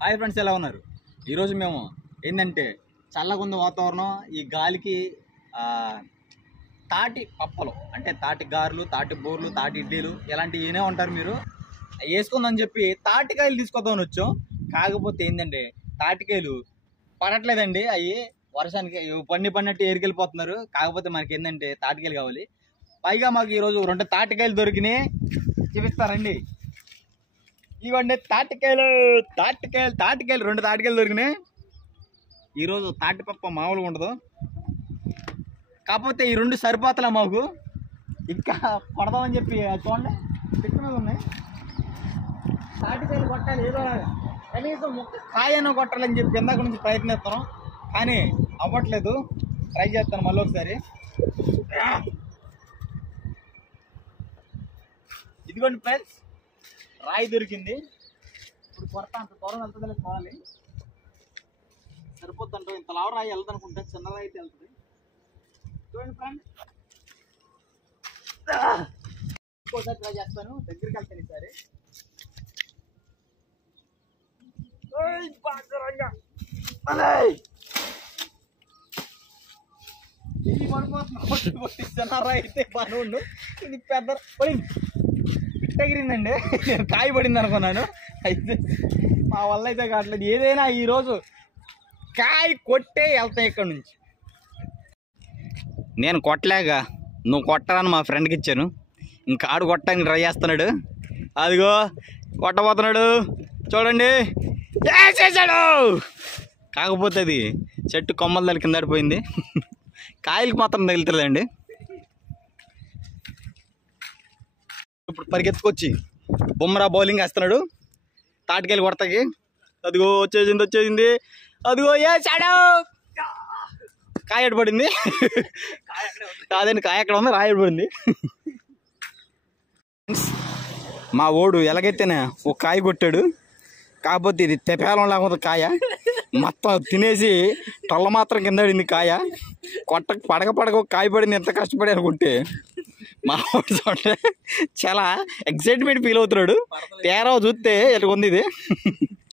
Hi friends, ఎలా ఉన్నారు? ఈరోజు మేము ఏంటంటే చల్లగుంది వాతావరణం, ఈ గాలికి తాటి పప్పలు అంటే తాటి గారెలు, తాటి బూర్లు, తాటి ఇడ్లీలు ఇలాంటివి ఏనే ఉంటారు మీరు వేసుకుందని చెప్పి తాటికాయలు తీసుకొద్దామని వచ్చాం. కాకపోతే ఏంటంటే తాటికాయలు పడట్లేదండి, అవి వర్షానికి పడినట్టు ఏరికెళ్ళిపోతున్నారు. కాకపోతే మనకి ఏంటంటే తాటికాయలు కావాలి. పైగా మాకు ఈరోజు 2 తాటికాయలు దొరికినాయి, చూపిస్తారండి. ఇవ్వండి తాటికాయలు 2 తాటికాయలు దొరికినాయి. ఈరోజు తాటిపప్ప మామూలుగా ఉండదు. కాకపోతే ఈ 2 సరిపోతలే మాకు, ఇంకా కొడదామని చెప్పి చూడండి చెట్టు మీద ఉన్నాయి. తాటికాయలు కొట్టాలి ఏదో కనీసం ఒక్క కాయను కొట్టాలని చెప్పి ఇందాక నుంచి ప్రయత్నిస్తున్నాం, కానీ అవ్వట్లేదు. ట్రై చేస్తాను మళ్ళీ ఒకసారి. ఇదిగోండి ఫ్రెండ్స్, రాయి దొరికింది. ఇప్పుడు కొరత అంత దూరం వెళ్తుందో పోవాలి, సరిపోతుంటాం. ఇంత లావు రాయి వెళ్తుంది అనుకుంటే, చిన్న రాయి అయితే వెళ్తుంది. చూడండి ఫ్రెండ్స్, ఇంకోసారి ట్రై చేస్తాను, దగ్గరికి వెళ్తాను ఈసారి. ఇది పడిపోతుంది, చిన్న రాయి అయితే బాగా ఉండు. ఇది పెద్ద ఎగిరిందండి, నేను కాయ పడింది అనుకున్నాను. అయితే మా వల్ల అయితే కావట్లేదు. ఏదైనా ఈరోజు కాయ కొట్టే వెళ్తాయి ఇక్కడ నుంచి. నేను కొట్టలేక నువ్వు కొట్టాలని మా ఫ్రెండ్కి ఇచ్చాను. ఇంకా ఆడు కొట్టడానికి ట్రై చేస్తున్నాడు. అదిగో కొట్టబోతున్నాడు, చూడండి చేసాడు. కాకపోతే అది చెట్టు కొమ్మల దగ్గర కింద పడిపోయింది. కాయలకు మాత్రం తగులుతుందండి. ఇప్పుడు పరిగెత్తుకొచ్చి బుమ్రా బౌలింగ్ వేస్తున్నాడు తాటికాయలు కొడతాకి. అదిగో వచ్చేసింది, అదిగో వేసాడు. కాయ పడింది కాదండి, కాయ ఎక్కడ ఉంది, రాయి పడింది. మా ఓడు ఎలాగైతేనే ఒక కాయ కొట్టాడు. కాకపోతే ఇది తెపేలం లేకపోతే కాయ మొత్తం తినేసి టొల్ల మాత్రం కింద పడింది కాయ. పడక ఒక కాయ పడింది. ఎంత కష్టపడి అనుకుంటే మా వాడు చూడండి చాలా ఎక్సైట్మెంట్ ఫీల్ అవుతున్నాడు. తేరా చూస్తే ఎట్లా ఉంది ఇది.